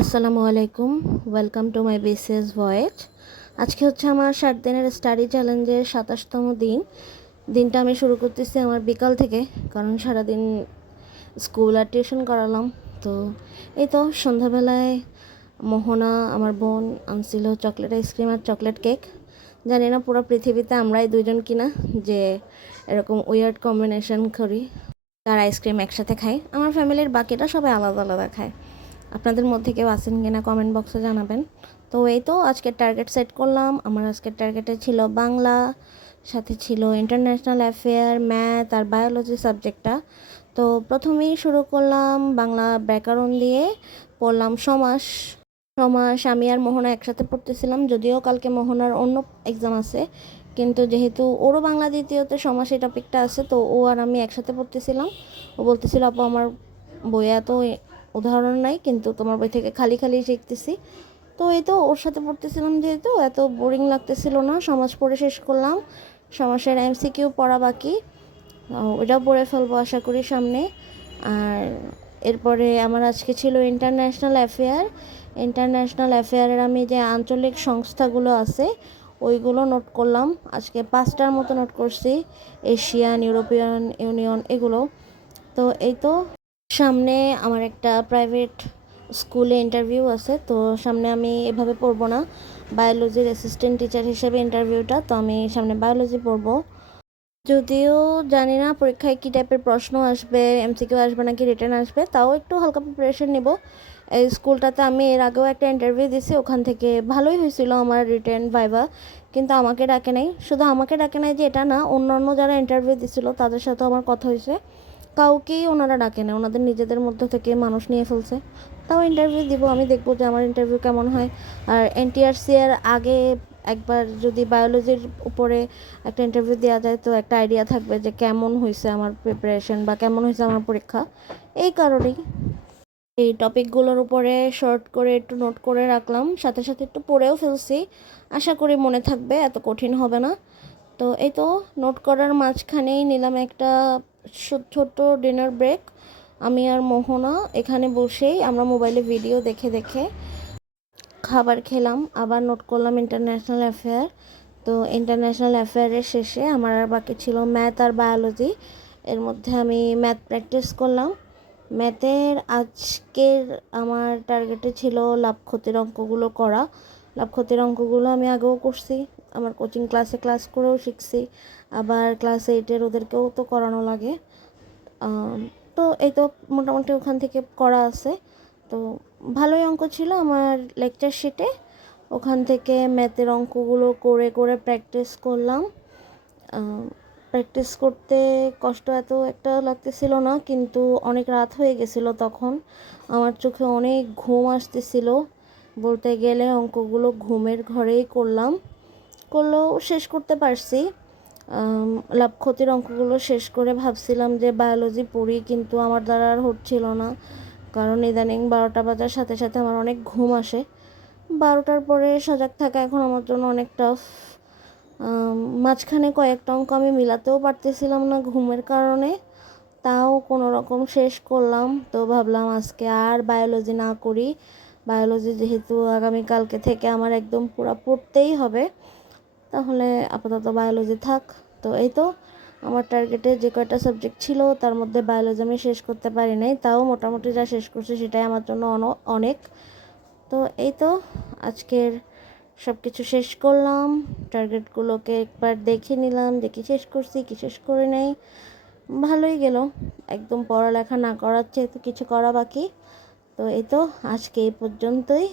আসসালামু আলাইকুম, welcome to my BCS voice. আজকে হচ্ছে আমার 7 দিনের স্টাডি চ্যালেঞ্জের 27তম দিন। দিনটা আমি শুরু করতেছি আমার বিকাল থেকে, কারণ সারাদিন স্কুল আর টিউশন করালাম। তো এই তো সন্ধ্যাবেলায় মোহনা আমার বোন আনছিল চকলেট আইসক্রিম আর চকলেট কেক। জানি না পুরো পৃথিবীতে আমরাই দুজন কিনা যে এরকম উইয়ার্ড কম্বিনেশন করি আর আইসক্রিম একসাথে খাই। আমার ফ্যামিলির বাকিটা সবাই আলাদা আলাদা খায়। আপনাদের মধ্যে কেউ আছেন কিনা কমেন্ট বক্সে জানাবেন। তো এই তো আজকের টার্গেট সেট করলাম। আমার আজকের টার্গেটে ছিল বাংলা, সাথে ছিল ইন্টারন্যাশনাল অ্যাফেয়ার, ম্যাথ আর বায়োলজি সাবজেক্টটা। তো প্রথমেই শুরু করলাম বাংলা ব্যাকরণ দিয়ে, পড়লাম সমাস। সমাস আমি আর মোহনা একসাথে পড়তেছিলাম, যদিও কালকে মোহনার অন্য এক্সাম আছে, কিন্তু যেহেতু ওরও বাংলা দ্বিতীয়তে সমাস এই টপিকটা আছে, তো ও আর আমি একসাথে পড়তেছিলাম। ও বলতেছিল, আপু আমার বইয়ে এত উদাহরণ নাই, কিন্তু তোমার বই থেকে খালি খালি শিখতেছি। তো এই তো ওর সাথে পড়তেছিলাম, যেহেতু এত বোরিং লাগতেছিল না। সমাজ পড়ে শেষ করলাম, সমাসের এমসিকিউ পড়া বাকি, ওটাও পড়ে ফেলবো আশা করি সামনে। আর এরপরে আমার আজকে ছিল ইন্টারন্যাশনাল অ্যাফেয়ার। ইন্টারন্যাশনাল অ্যাফেয়ারের আমি যে আঞ্চলিক সংস্থাগুলো আছে ওইগুলো নোট করলাম। আজকে 5টার মতো নোট করছি, এশিয়ান, ইউরোপিয়ান ইউনিয়ন এগুলো। তো এই তো সামনে আমার একটা প্রাইভেট স্কুলে ইন্টারভিউ আছে, তো সামনে আমি এভাবে পড়বো না। বায়োলজির অ্যাসিস্ট্যান্ট টিচার হিসেবে ইন্টারভিউটা, তো আমি সামনে বায়োলজি পড়বো। যদিও জানি না পরীক্ষায় কী টাইপের প্রশ্ন আসবে, এমসিকিউ আসবে নাকি রিটেন আসবে, তাও একটু হালকা প্রিপারেশন নেব। এই স্কুলটাতে আমি এর আগেও একটা ইন্টারভিউ দিছি, ওখান থেকে ভালোই হয়েছিল আমার রিটেন ভাইবা, কিন্তু আমাকে ডাকে নাই। শুধু আমাকে ডাকে নাই যে এটা না, অন্যান্য যারা ইন্টারভিউ দিছিল তাদের সাথেও আমার কথা হয়েছে, কাউকেই ওনারা ডাকে না, ওনাদের নিজেদের মধ্য থেকে মানুষ নিয়ে ফেলছে। তাও ইন্টারভিউ দিব, আমি দেখবো যে আমার ইন্টারভিউ কেমন হয়। আর এনটিআরসি এর আগে একবার যদি বায়োলজির উপরে একটা ইন্টারভিউ দেওয়া যায়, তো একটা আইডিয়া থাকবে যে কেমন হয়েছে আমার প্রিপারেশন বা কেমন হয়েছে আমার পরীক্ষা। এই কারণেই এই টপিকগুলোর উপরে শর্ট করে একটু নোট করে রাখলাম, সাথে সাথে একটু পড়েও ফেলছি। আশা করি মনে থাকবে, এত কঠিন হবে না। তো এই তো নোট করার মাঝখানেই নিলাম একটা ছোট্ট ডিনার ব্রেক। আমি আর মোহনা এখানে বসেই আমরা মোবাইলে ভিডিও দেখে দেখে খাবার খেলাম, আবার নোট করলাম ইন্টারন্যাশনাল অ্যাফেয়ার। তো ইন্টারন্যাশনাল অ্যাফেয়ারের শেষে আমার আর বাকি ছিল ম্যাথ আর বায়োলজি। এর মধ্যে আমি ম্যাথ প্র্যাকটিস করলাম। ম্যাথের আজকের আমার টার্গেটে ছিল লাভ ক্ষতির অঙ্কগুলো করা। লাভ ক্ষতির অঙ্কগুলো আমি আগেও করছি, আমার কোচিং ক্লাসে ক্লাস করেও শিখছি, আবার ক্লাস 8-এর ওদেরকেও তো করানো লাগে। তো এই তো মোটামুটি ওখান থেকে করা আছে। তো ভালোই অঙ্ক ছিল আমার লেকচার শিটে, ওখান থেকে ম্যাথের অঙ্কগুলো করে করে প্র্যাকটিস করলাম। প্র্যাকটিস করতে কষ্ট এত একটা লাগতেছিল না, কিন্তু অনেক রাত হয়ে গেছিলো তখন, আমার চোখে অনেক ঘুম আসতেছিল। বলতে গেলে অঙ্কগুলো ঘুমের ঘরেই করলেও শেষ করতে পারছি। লাভ ক্ষতির অঙ্কগুলো শেষ করে ভাবছিলাম যে বায়োলজি পড়ি, কিন্তু আমার দ্বারা আর হচ্ছিল না, কারণ ইদানিং 12টা বাজার সাথে সাথে আমার অনেক ঘুম আসে। 12টার পরে সজাগ থাকা এখন আমার জন্য অনেক টাফ। মাঝখানে কয়েকটা অঙ্ক আমি মিলাতেও পারতেছিলাম না ঘুমের কারণে, তাও কোনো রকম শেষ করলাম। তো ভাবলাম আজকে আর বায়োলজি না করি, বায়োলজি যেহেতু আগামীকালকে থেকে আমার একদম পুরো পড়তেই হবে, তাহলে আপাতত বায়োলজি থাক। তো এই তো আমার টার্গেটে যে কয়টা সাবজেক্ট ছিল তার মধ্যে বায়োলজি আমি শেষ করতে পারি নাই, তাও মোটামুটি যা শেষ করছি সেটাই আমার জন্য অনেক। তো এই তো আজকের সব কিছু শেষ করলাম, টার্গেটগুলোকে একবার দেখে নিলাম যে কী শেষ করছি কী শেষ করে নাই। ভালোই গেল, একদম পড়ালেখা না করার চেয়ে তো কিছু করা বাকি। তো এই তো আজকে এই পর্যন্তই।